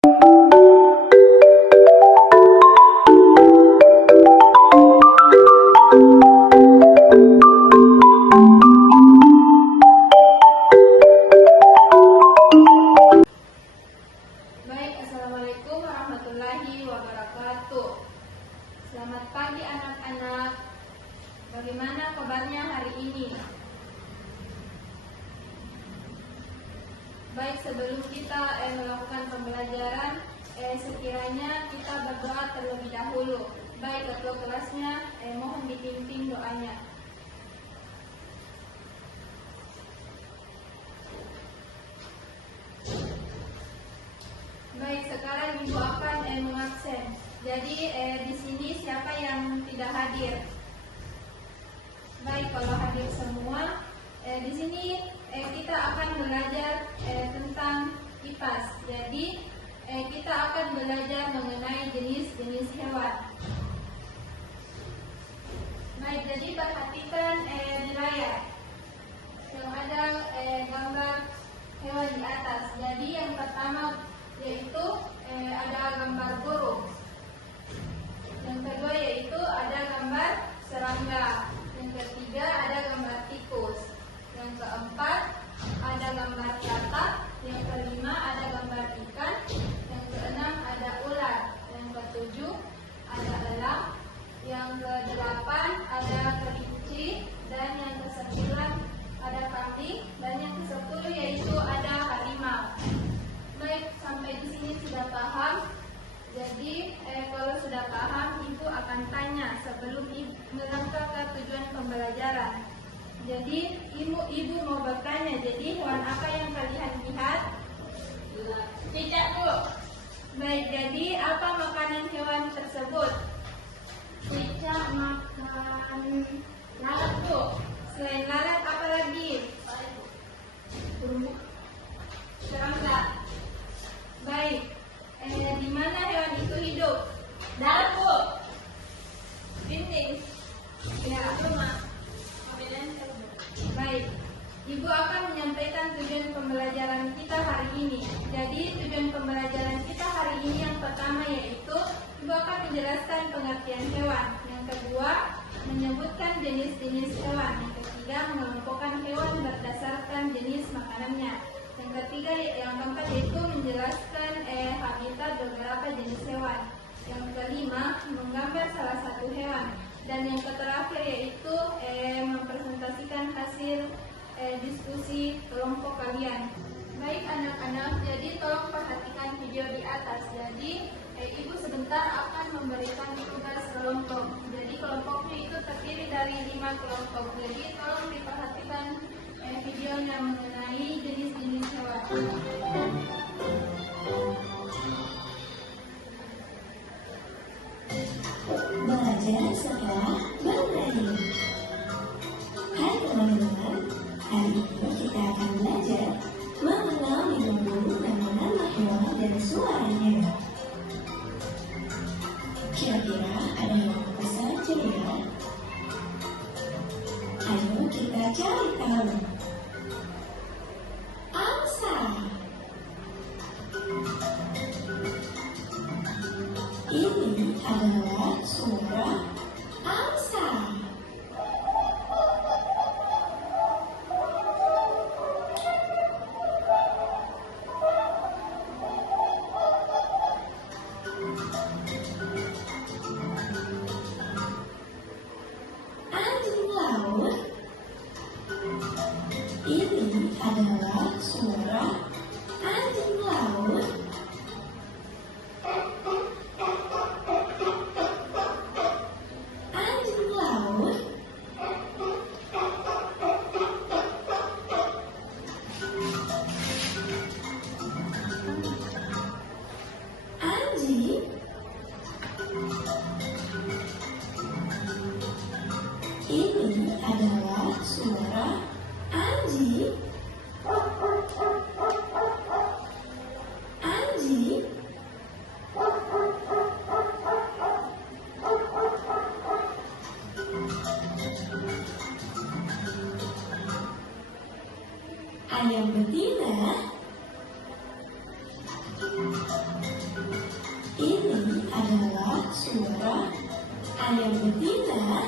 Assalamualaikum warahmatullahi wabarakatuh. Selamat pagi anak-anak. Bagaimana kabarnya hari ini? Baik, sebelum kita melakukan pembelajaran, sekiranya kita berdoa terlebih dahulu. Baik, ketua kelasnya mohon dipimpin doanya. Baik, sekarang Ibu akan mengabsen. Jadi di sini siapa yang tidak hadir? Baik, kalau hadir semua, di sini kita akan belajar tentang IPAS. Jadi kita akan belajar mengenai jenis-jenis hewan. Baik, jadi perhatikan di layar yang ada gambar hewan di atas. Jadi yang pertama yaitu ada gambar burung. Yang kedua yaitu ada gambar serangga. Yang ketiga ada gambar tikus. Yang keempat ada gambar katak. Yang kelima ada gambar ikan. Yang keenam ada ular. Yang ketujuh ada elang. Yang kedelapan ada kelinci. Dan yang kesembilan ada kambing. Dan yang kesepuluh yaitu ada harimau. Baik, sampai di sini sudah paham. Jadi kalau sudah paham, Ibu akan tanya sebelum melangkah ke tujuan pembelajaran. Jadi Ibu mau bertanya, jadi hewan apa yang kalian lihat? Cicak, Bu. Baik, jadi apa makanan hewan tersebut? Cicak makan lalat, Bu. Selain lalat apa lagi? Serangga. Baik, di mana hewan itu hidup? Darat, Bu. Dinding. Ya, rumah. Baik, Ibu akan menyampaikan tujuan pembelajaran kita hari ini. Jadi tujuan pembelajaran kita hari ini yang pertama yaitu Ibu akan menjelaskan pengertian hewan. Yang kedua, menyebutkan jenis-jenis hewan. Yang ketiga, mengelompokkan hewan berdasarkan jenis makanannya. Yang ketiga, yang keempat yaitu menjelaskan habitat beberapa jenis hewan. Yang kelima, menggambar salah satu hewan. Dan yang terakhir yaitu mempresentasikan hasil diskusi kelompok kalian. Baik anak-anak, jadi tolong perhatikan video di atas. Jadi Ibu sebentar akan memberikan tugas kelompok. Jadi kelompoknya itu terdiri dari 5 kelompok. Jadi tolong diperhatikan videonya mengenai jenis-jenis hewan. Belajar setelah bermain. Hai teman-teman, hari ini kita akan belajar mengenal burung dan mengenal hewan dan suaranya. Kira-kira ada hewan apa saja ya? Ayo kita cari tahu. Ini adalah suara angsa. Anjing laut. Ini adalah suara anjing laut. suara ayam betina.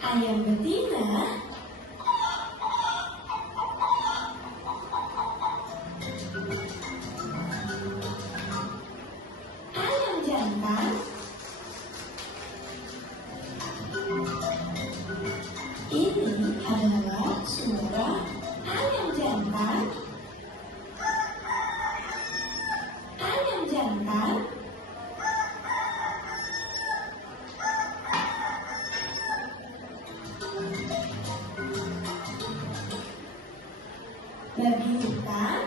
Ayam betina. Ayam jantan. Ini adalah suara ayam jantan. Ayam jantan. Babi hutan.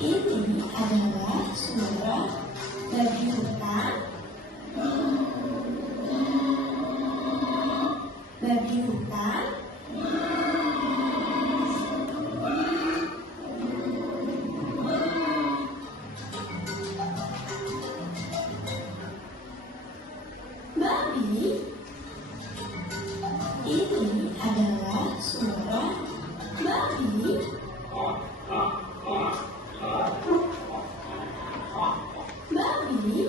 Ini adalah suara babi hutan. Babi hutan. Babi. Ini adalah suara babi. Babi.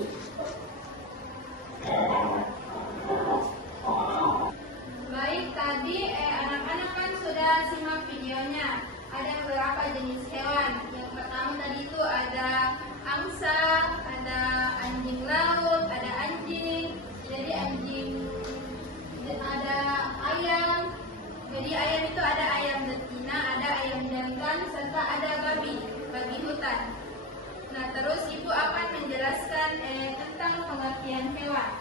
Baik, tadi anak-anak kan sudah simak videonya. Ada beberapa jenis hewan. Yang pertama tadi itu ada angsa, ada anjing laut, ada anjing. Jadi anjing, ada ayam. Jadi ayam itu ada ayam betina, ada ayam jantan, serta ada babi hutan. Nah, terus ibu akan menjelaskan tentang pengertian hewan.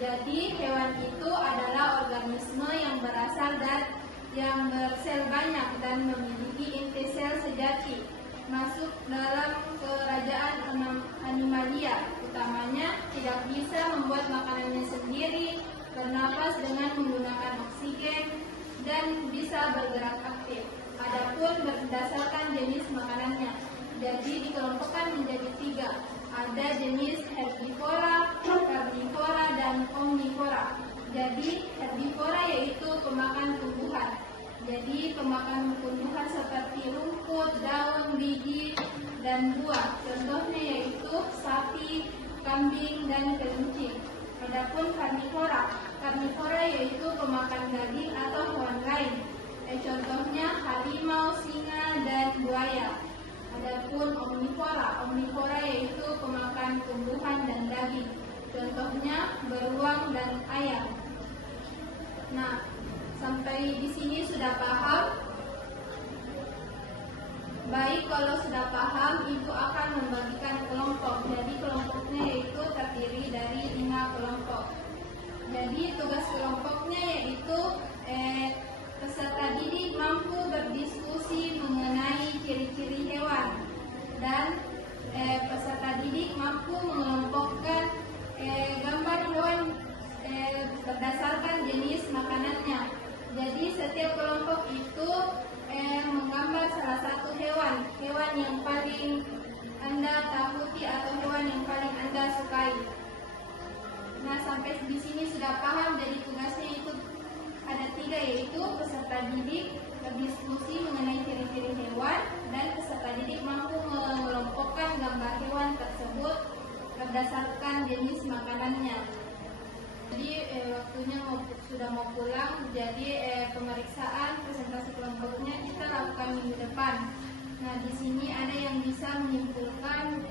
Jadi hewan itu adalah organisme yang berasal dan yang bersel banyak dan memiliki inti sel sejati. Masuk dalam kerajaan animalia, utamanya tidak bisa membuat makanannya sendiri, bernapas dengan menggunakan oksigen, dan bisa bergerak aktif. Adapun berdasarkan jenis makanannya, jadi dikelompokkan menjadi 3. Ada jenis herbivora, karnivora, dan omnivora. Jadi herbivora yaitu pemakan tumbuhan. Jadi pemakan tumbuhan seperti rumput, daun, biji, dan buah. Contohnya yaitu sapi, kambing, dan kelinci. Adapun karnivora yaitu pemakan daging atau hewan lain. Contohnya harimau, singa, dan buaya. Adapun omnivora yaitu pemakan tumbuhan dan daging. Contohnya beruang dan ayam. Nah, sampai di sini sudah paham? Baik, kalau sudah paham, ibu akan membagikan kelompok. Jadi kelompoknya yaitu terdiri dari 5 kelompok. Jadi tugas kelompoknya yaitu peserta didik mampu berdiskusi mengenai ciri-ciri hewan, dan peserta didik mampu mengelompokkan gambar hewan berdasarkan jenis makanannya. Jadi setiap kelompok itu menggambar salah satu hewan yang paling Anda takuti atau hewan yang paling Anda sukai. Nah, sampai di sini sudah paham. Jadi tugasnya itu ada 3, yaitu peserta didik berdiskusi mengenai ciri-ciri hewan, dan peserta didik mampu mengelompokkan gambar hewan tersebut berdasarkan jenis makanannya. Jadi waktunya sudah mau pulang. Jadi pemeriksaan presentasi kelompoknya kita lakukan minggu depan. Nah, di sini ada yang bisa menyimpulkan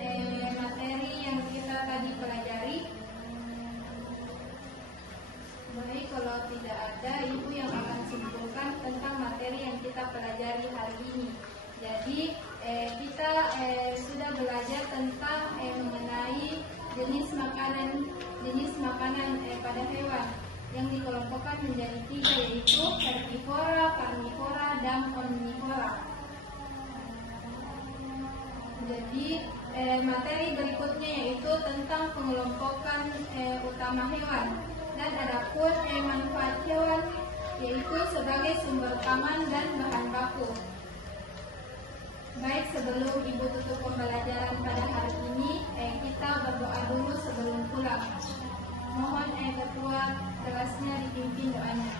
materi yang kita tadi pelajari. Baik, kalau tidak ada, ibu yang akan simpulkan tentang materi yang kita pelajari hari ini. Jadi kita sudah belajar tentang mengenai jenis makanan pada hewan yang dikelompokkan menjadi 3, yaitu herbivora, karnivora, dan omnivora. Jadi materi berikutnya yaitu tentang pengelompokan utama hewan, dan adapun manfaat hewan yaitu sebagai sumber pangan dan bahan baku. Baik, sebelum ibu tutup pembelajaran pada hari ini, kita berdoa dulu sebelum pulang. Mohon ketua kelasnya dipimpin doanya.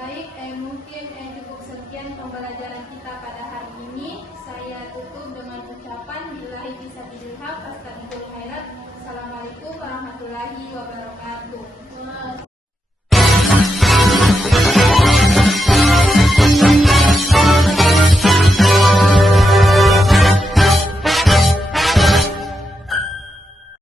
Baik, mungkin cukup sekian pembelajaran kita pada hari ini. Saya tutup dengan ucapan billahi fisabilillah, astagfirullah khairat. Assalamualaikum warahmatullahi wabarakatuh.